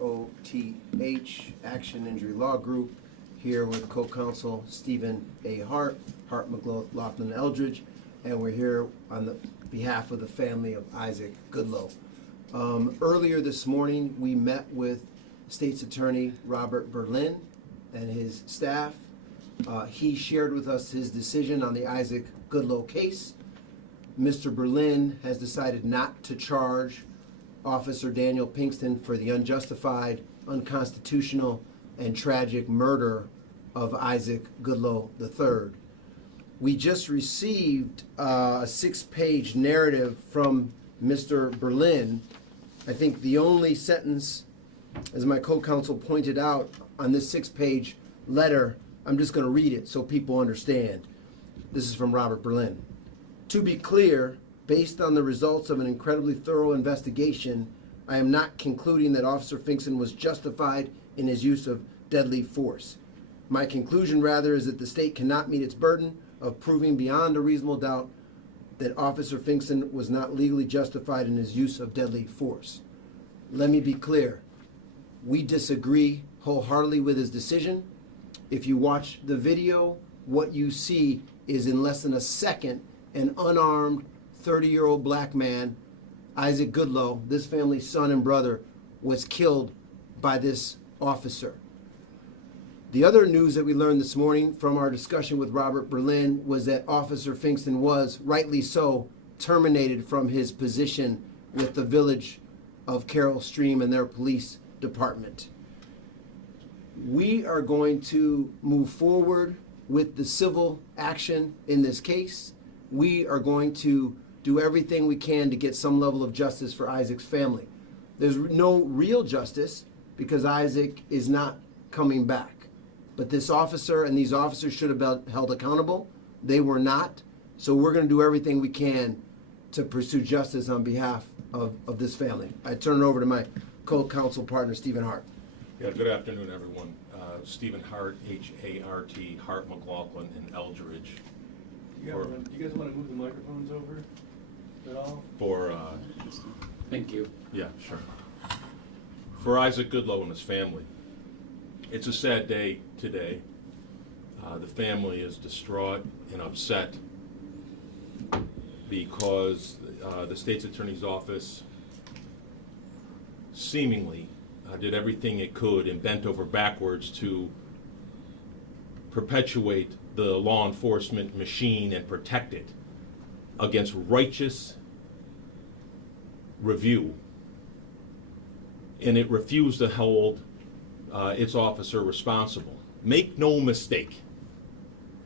HARTH, Action Injury Law Group, here with co-counsel Stephen A. Hart, McLaughlin Eldridge, and we're here on the behalf of the family of Isaac Goodlow. Earlier this morning, we met with State's Attorney Robert Berlin and his staff. He shared with us his decision on the Isaac Goodlow case. Mr. Berlin has decided not to charge Officer Daniel Pinkston for the unjustified, unconstitutional, and tragic murder of Isaac Goodlow III. We just received a 6-page narrative from Mr. Berlin. I think the only sentence, as my co-counsel pointed out, on this 6-page letter, I'm just going to read it so people understand. This is from Robert Berlin. To be clear, based on the results of an incredibly thorough investigation, I am not concluding that Officer Pinkston was justified in his use of deadly force. My conclusion, rather, is that the state cannot meet its burden of proving beyond a reasonable doubt that Officer Pinkston was not legally justified in his use of deadly force. Let me be clear. We disagree wholeheartedly with his decision. If you watch the video, what you see is in less than a second, an unarmed 30-year-old black man, Isaac Goodlow, this family's son and brother, was killed by this officer. The other news that we learned this morning from our discussion with Robert Berlin was that Officer Pinkston was, rightly so, terminated from his position with the village of Carroll Stream and their police department. We are going to move forward with the civil action in this case. We are going to do everything we can to get some level of justice for Isaac's family. There's no real justice because Isaac is not coming back. But this officer and these officers should have been held accountable. They were not. So we're going to do everything we can to pursue justice on behalf of this family. I turn it over to my co-counsel partner, Stephen Hart. Yeah, good afternoon, everyone. Stephen Hart, H-A-R-T, Hart, McLaughlin, and Eldridge. Do you guys want to move the microphones over at all? Thank you. Yeah, sure. For Isaac Goodlow and his family. It's a sad day today. The family is distraught and upset because the state's attorney's office seemingly did everything it could and bent over backwards to perpetuate the law enforcement machine and protect it against righteous review. And it refused to hold its officer responsible. Make no mistake,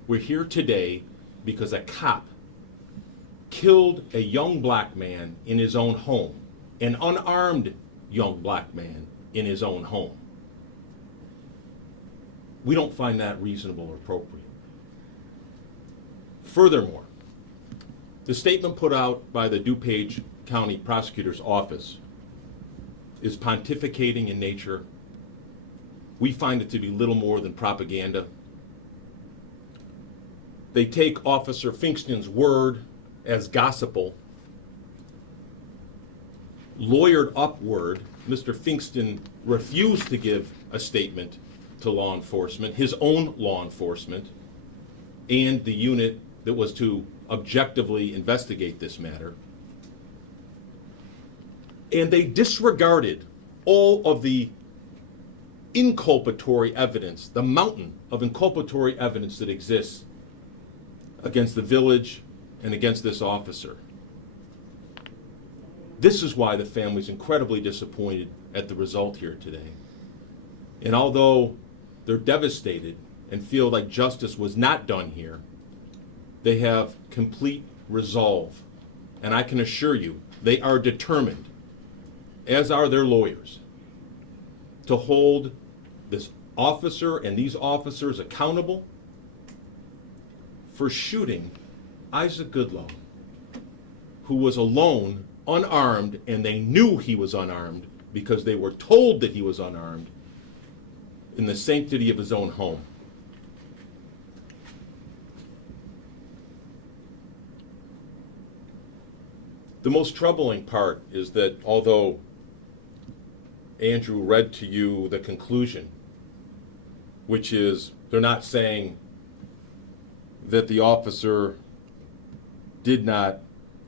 we're here today because a cop killed a young black man in his own home, an unarmed young black man in his own home. We don't find that reasonable or appropriate. Furthermore, the statement put out by the DuPage County Prosecutor's Office is pontificating in nature. We find it to be little more than propaganda. They take Officer Pinkston's word as gospel, lawyered up word. Mr. Pinkston refused to give a statement to law enforcement, his own law enforcement, and the unit that was to objectively investigate this matter. And they disregarded all of the inculpatory evidence, the mountain of inculpatory evidence that exists against the village and against this officer. This is why the family's incredibly disappointed at the result here today. And although they're devastated and feel like justice was not done here, they have complete resolve. And I can assure you, they are determined, as are their lawyers, to hold this officer and these officers accountable for shooting Isaac Goodlow, who was alone, unarmed, and they knew he was unarmed because they were told that he was unarmed in the sanctity of his own home. The most troubling part is that although Andrew read to you the conclusion, which is they're not saying that the officer did not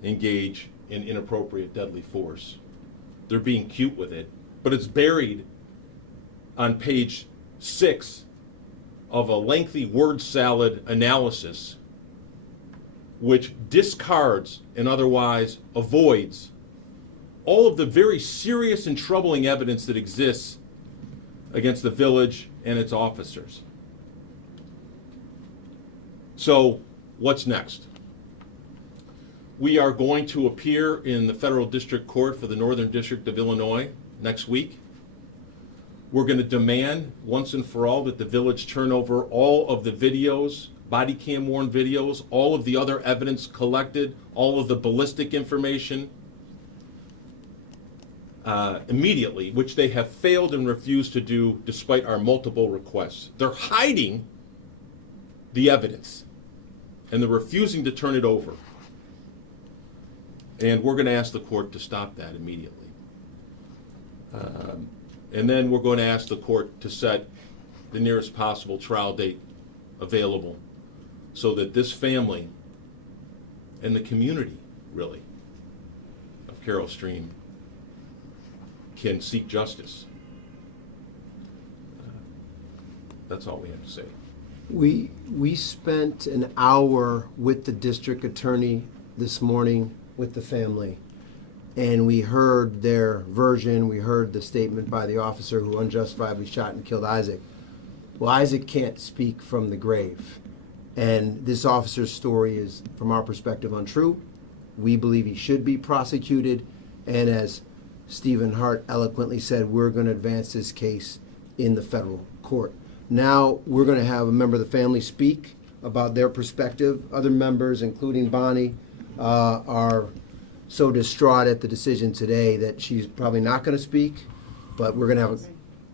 engage in inappropriate deadly force. They're being cute with it, but it's buried on page 6 of a lengthy word salad analysis which discards and otherwise avoids all of the very serious and troubling evidence that exists against the village and its officers. So, what's next? We are going to appear in the Federal District Court for the Northern District of Illinois next week. We're going to demand once and for all that the village turn over all of the videos, body cam worn videos, all of the other evidence collected, all of the ballistic information immediately, which they have failed and refused to do despite our multiple requests. They're hiding the evidence and they're refusing to turn it over. And we're going to ask the court to stop that immediately. And then we're going to ask the court to set the nearest possible trial date available so that this family and the community, really, of Carroll Stream can seek justice. That's all we have to say. We spent an hour with the district attorney this morning with the family, and we heard their version. We heard the statement by the officer who unjustifiably shot and killed Isaac. Well, Isaac can't speak from the grave, and this officer's story is, from our perspective, untrue. We believe he should be prosecuted, and as Stephen Hart eloquently said, we're going to advance this case in the federal court. Now we're going to have a member of the family speak about their perspective. Other members, including Bonnie, are so distraught at the decision today that she's probably not going to speak, but we're going to have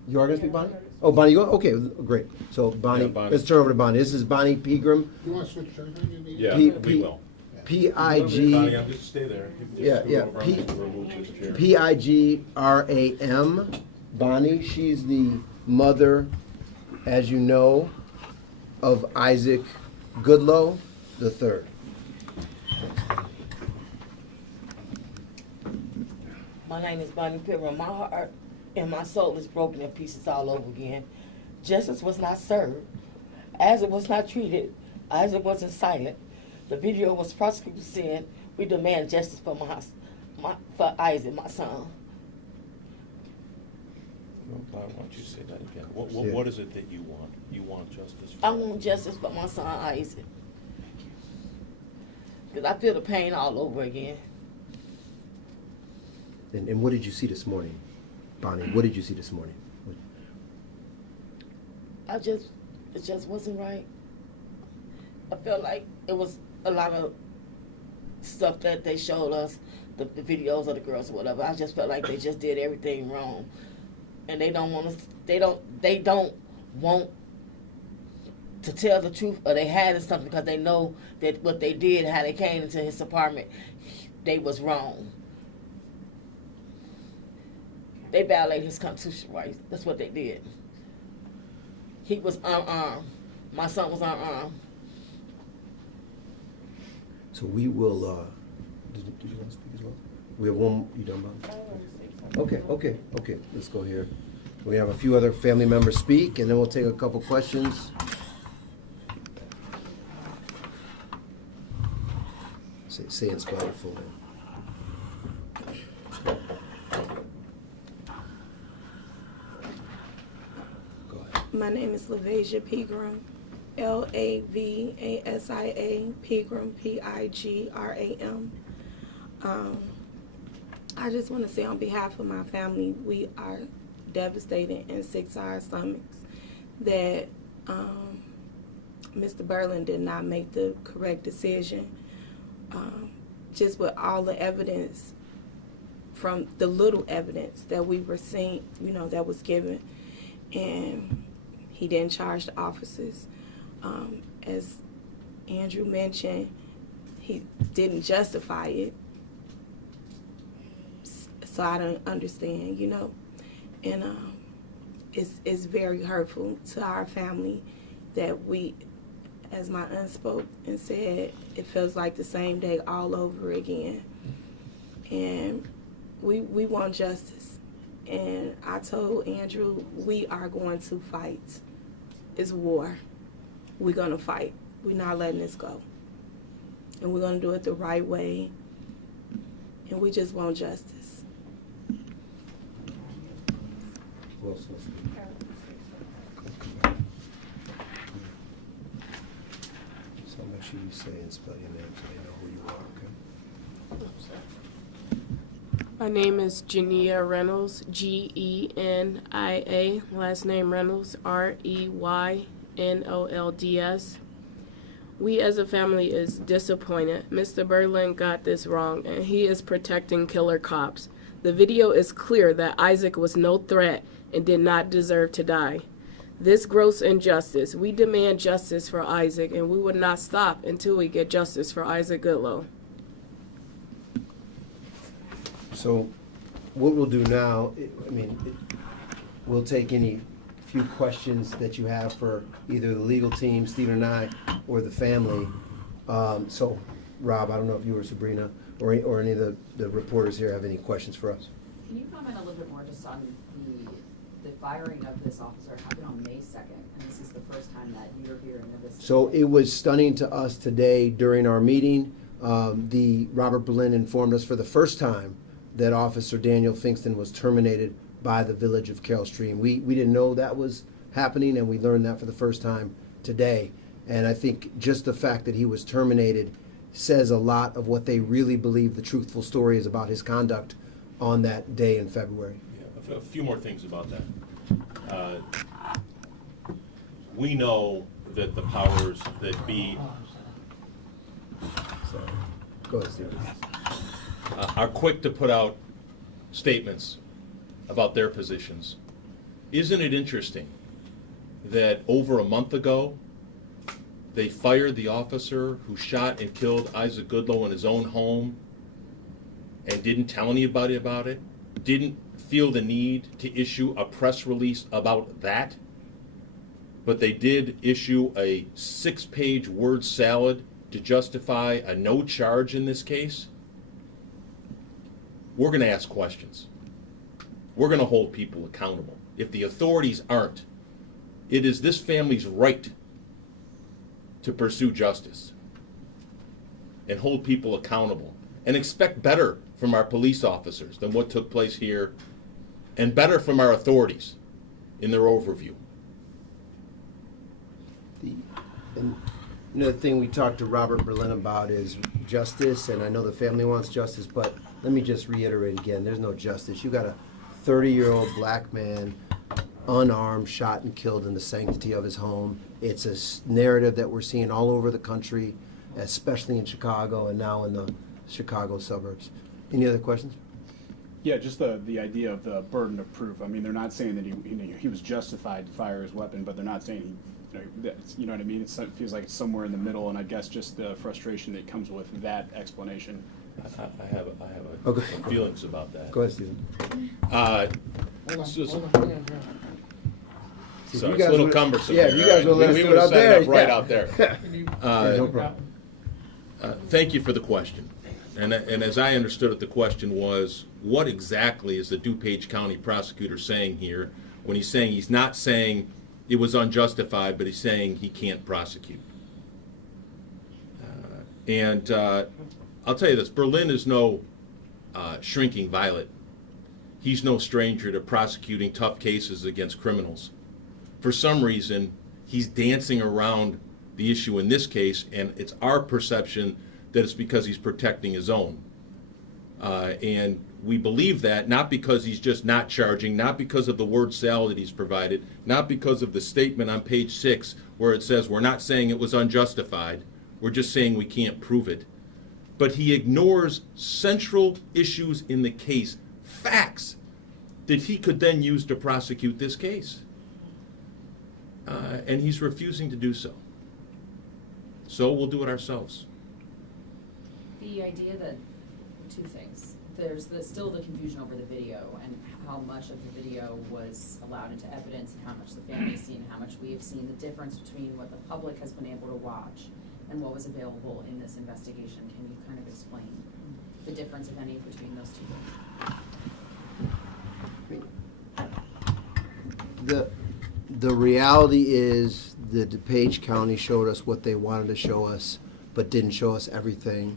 you are going to speak, Bonnie? Oh, Bonnie, you go? Okay, great. So Bonnie, Yeah, Bonnie. let's turn over to Bonnie. This is Bonnie Pegram. You want to switch to everything you need? Yeah, P- we will. P-I-G. Bonnie, I'll just stay there. Yeah, yeah. P-I-G-R-A-M. Bonnie, she's the mother, as you know, of Isaac Goodlow III. My name is Bonnie Pittman. My heart and my soul is broken in pieces all over again. Justice was not served. Isaac was not treated. Isaac wasn't silent. The video was prosecuted saying, we demand justice for for Isaac, my son. Why don't you say that again? What, Yeah. what is it that you want? You want justice? I want justice for my son Isaac. Because I feel the pain all over again. And what did you see this morning, Bonnie? What did you see this morning? It just wasn't right. I felt like it was a lot of stuff that they showed us, the videos of the girls or whatever. I just felt like they just did everything wrong, and they don't want to tell the truth, or they hiding something because they know that what they did, how they came into his apartment, they was wrong. They violated his constitutional rights. That's what they did. He was unarmed. My son was unarmed. So we will, did you want to speak as well? We have one, you done, Bonnie? Okay. Let's go here. We have a few other family members speak, and then we'll take a couple questions. Say in Spanish for me. Go ahead. My name is LaVasia Pegram, L-A-V-A-S-I-A, Pegram, P-I-G-R-A-M. I just want to say on behalf of my family, we are devastated and sick to our stomachs that Mr. Berlin did not make the correct decision. Just with all the evidence, from the little evidence that we were seeing, that was given, and he didn't charge the officers. As Andrew mentioned, he didn't justify it. So I don't understand, And it's very hurtful to our family that we, as my aunt spoke and said, it feels like the same day all over again. And we want justice. And I told Andrew, we are going to fight. It's war. We're going to fight. We're not letting this go. And we're going to do it the right way. And we just want justice. Who else wants to speak? So make sure you say and spell your name so they know who you are, okay? My name is Jania Reynolds, Genia, last name Reynolds, Reynolds. We as a family is disappointed. Mr. Berlin got this wrong, and he is protecting killer cops. The video is clear that Isaac was no threat and did not deserve to die. This gross injustice. We demand justice for Isaac, and we would not stop until we get justice for Isaac Goodlow. So what we'll do now, we'll take any few questions that you have for either the legal team, Stephen and I, or the family. So, Rob, I don't know if you or Sabrina or any of the reporters here have any questions for us. Can you comment a little bit more just on the firing of this officer happened on May 2nd, and this is the first time that you're hearing of this? So it was stunning to us today during our meeting. The Robert Berlin informed us for the first time that Officer Daniel Finkston was terminated by the Village of Carroll Stream. We didn't know that was happening, and we learned that for the first time today. And I think just the fact that he was terminated says a lot of what they really believe the truthful story is about his conduct on that day in February. Yeah, a few more things about that. We know that the powers that be So, go ahead, Stephen. are quick to put out statements about their positions. Isn't it interesting that over a month ago, they fired the officer who shot and killed Isaac Goodlow in his own home and didn't tell anybody about it, didn't feel the need to issue a press release about that, but they did issue a 6-page word salad to justify a no charge in this case? We're going to ask questions. We're going to hold people accountable. If the authorities aren't, it is this family's right to pursue justice and hold people accountable and expect better from our police officers than what took place here, and better from our authorities in their overview. Another thing we talked to Robert Berlin about is justice, and I know the family wants justice, but let me just reiterate again, there's no justice. You got a 30-year-old black man, unarmed, shot and killed in the sanctity of his home. It's a narrative that we're seeing all over the country, especially in Chicago and now in the Chicago suburbs. Any other questions? Yeah, just the idea of the burden of proof. I mean, they're not saying that he was justified to fire his weapon, but they're not saying you know what I mean? It feels like it's somewhere in the middle, and I guess just the frustration that comes with that explanation. I have Okay. some feelings about that. Go ahead, Stephen. So See, it's you a guys little would- cumbersome. yeah, here, you guys right? would let us We do it would've out set there, up right yeah. out there. No problem. Thank you for the question. And as I understood it, the question was, what exactly is the DuPage County prosecutor saying here when he's saying he's not saying it was unjustified, but he's saying he can't prosecute? I'll tell you this, Berlin is no shrinking violet. He's no stranger to prosecuting tough cases against criminals. For some reason, he's dancing around the issue in this case, and it's our perception that it's because he's protecting his own. And we believe that not because he's just not charging, not because of the word salad that he's provided, not because of the statement on page 6 where it says we're not saying it was unjustified, we're just saying we can't prove it. But he ignores central issues in the case, facts that he could then use to prosecute this case. And he's refusing to do so. So we'll do it ourselves. The idea that, two things, there's still the confusion over the video and how much of the video was allowed into evidence and how much the family's seen and how much we have seen. The difference between what the public has been able to watch and what was available in this investigation. Can you kind of explain the difference, if any, between those two? The reality is that DuPage County showed us what they wanted to show us, but didn't show us everything.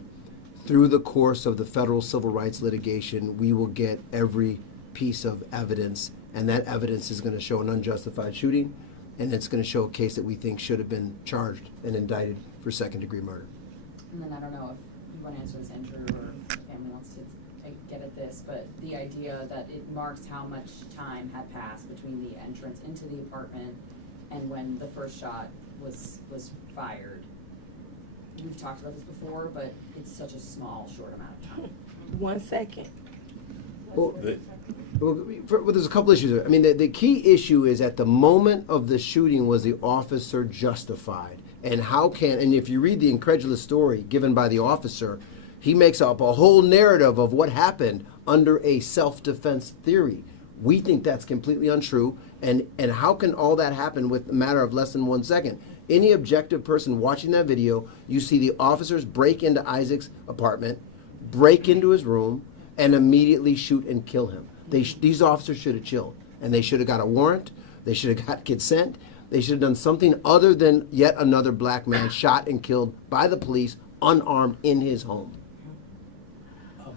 Through the course of the federal civil rights litigation, we will get every piece of evidence, and that evidence is going to show an unjustified shooting, and it's going to show a case that we think should have been charged and indicted for second-degree murder. And then I don't know if you want to answer this, Andrew, or if the family wants to get at this, but the idea that it marks how much time had passed between the entrance into the apartment and when the first shot was fired. We've talked about this before, but it's such a small, short amount of time. 1 second. Well, there's a couple issues there. I mean, the key issue is at the moment of the shooting, was the officer justified? And and if you read the incredulous story given by the officer, he makes up a whole narrative of what happened under a self-defense theory. We think that's completely untrue. And how can all that happen with a matter of less than 1 second? Any objective person watching that video, you see the officers break into Isaac's apartment, break into his room, and immediately shoot and kill him. These officers should have chilled, and they should have got a warrant. They should have got consent. They should have done something other than yet another black man shot and killed by the police, unarmed, in his home.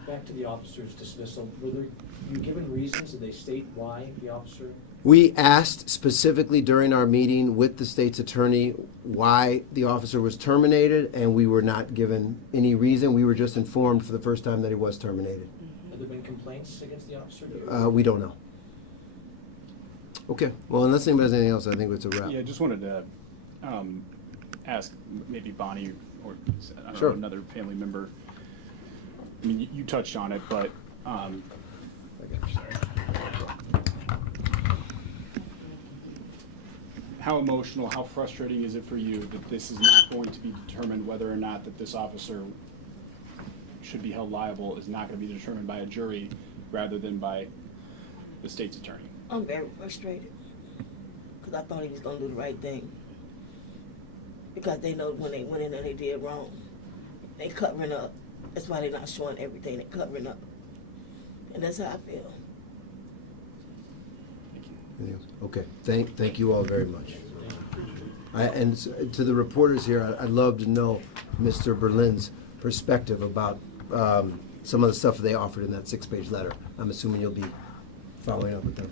Back to the officer's dismissal. Were you given reasons? Did they state why the officer? We asked specifically during our meeting with the state's attorney why the officer was terminated, and we were not given any reason. We were just informed for the first time that he was terminated. Have there been complaints against the officer? We don't know. Okay. Well, unless anybody has anything else, I think it's a wrap. Yeah, just wanted to ask maybe Bonnie or I don't Sure. know, another family member. I mean, you touched on it, but how emotional, how frustrating is it for you that this is not going to be determined whether or not that this officer should be held liable is not going to be determined by a jury rather than by the state's attorney? I'm very frustrated because I thought he was going to do the right thing. Because they know when they went in there, they did wrong. They covering up. That's why they're not showing everything. They're covering up. And that's how I feel. Anything else? Okay. Thank you all very much. And to the reporters here, I'd love to know Mr. Berlin's perspective about some of the stuff they offered in that 6-page letter. I'm assuming you'll be following up with them.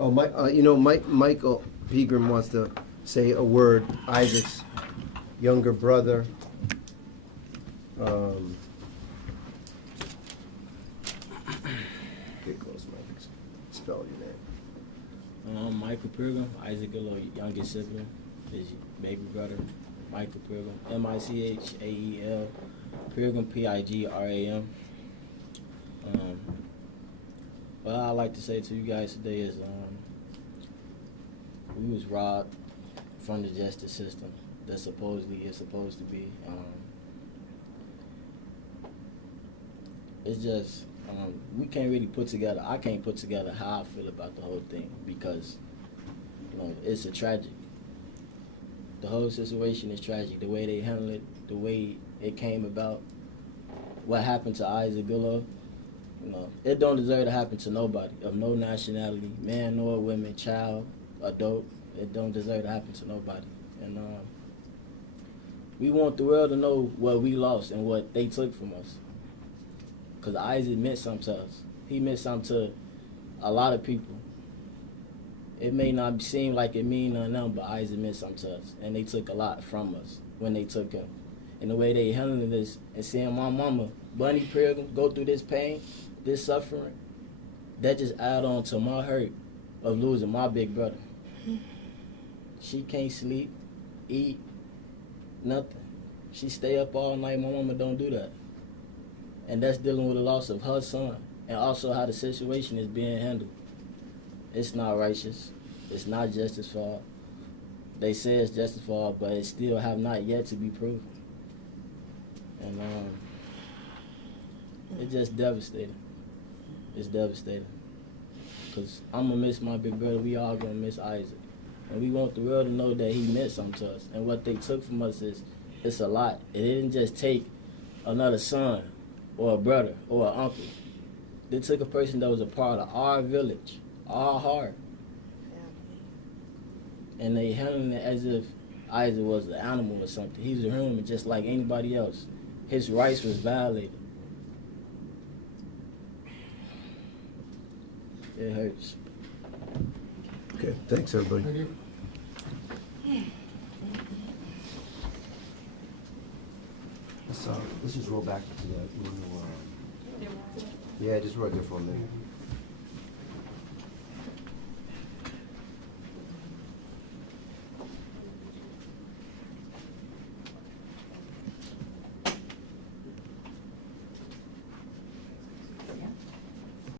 Oh, Michael Pegram wants to say a word. Isaac's younger brother. Get close, Mike. Spell your name. Michael Pilgrim, Isaac Goodlow, youngest sibling, his baby brother, Michael Pilgrim, Michael Pilgrim, Pigram. What I like to say to you guys today is we was robbed from the justice system that supposedly is supposed to be. It's just we can't really put together. I can't put together how I feel about the whole thing because it's a tragedy. The whole situation is tragic. The way they handle it, the way it came about, what happened to Isaac Goodlow, it don't deserve to happen to nobody of no nationality, man nor woman, child, adult. It don't deserve to happen to nobody. And we want the world to know what we lost and what they took from us. Because Isaac meant something to us. He meant something to a lot of people. It may not seem like it mean nothing else, but Isaac meant something to us. And they took a lot from us when they took him. And the way they handling this and seeing my mama, Bunny Pilgrim, go through this pain, this suffering, that just add on to my hurt of losing my big brother. She can't sleep, eat, nothing. She stay up all night. My mama don't do that. And that's dealing with the loss of her son and also how the situation is being handled. It's not righteous. It's not justice for all. They say it's justice for all, but it still have not yet to be proven. And It's just devastating. It's devastating. Cause I'm gonna miss my big brother. We all gonna miss Isaac, and we want the world to know that he meant something to us. And what they took from us is, it's a lot. It didn't just take another son, or a brother, or an uncle. They took a person that was a part of our village, our heart, and they handling it as if Isaac was an animal or something. He was a human just like anybody else. His rights was violated. It hurts. Okay, thanks, everybody. Let's just roll back to that. Yeah, just roll there for a minute.